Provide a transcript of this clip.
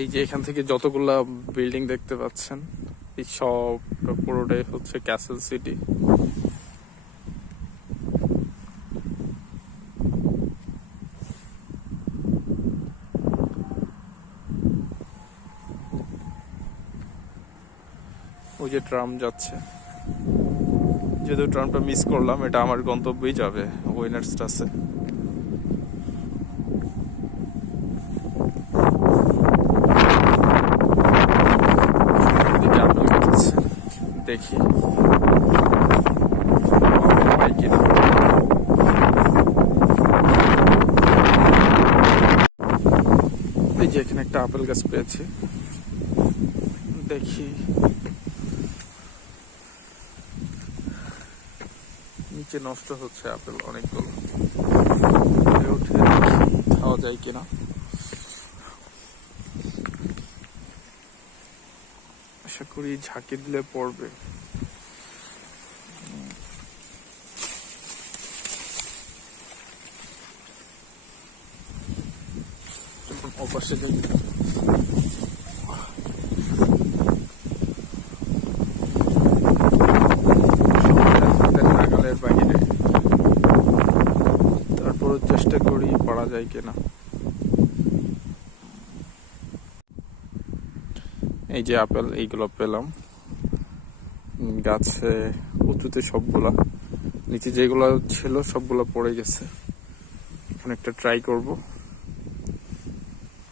এই যে এখান থেকে যতগুলা বিল্ডিং দেখতে পাচ্ছেন এই সব পুরোটাই হচ্ছে ক্যাসেল সিটি। ওই যে ট্রাম যাচ্ছে, যেহেতু ট্রামটা মিস করলাম, এটা আমার গন্তব্যেই যাবে উইনার্সটাসে। দেখি এই যে এখানে একটা আপেল গাছ পেয়েছি, দেখি নিচে নষ্ট হচ্ছে আপেল অনেকগুলো, উঠে খাওয়া যায় কিনা। আশা করি ঝাঁকি দিলে পড়বে। অপাশে যাই, নাগালের বাইরে, তারপর চেষ্টা করি পড়া যায় কিনা। এই যে আপেল, এইগুলো পেলাম গাছে উঁচুতে সবগুলা, নিচে যেগুলো ছিল সবগুলো পড়ে গেছে। এখন একটা ট্রাই করব।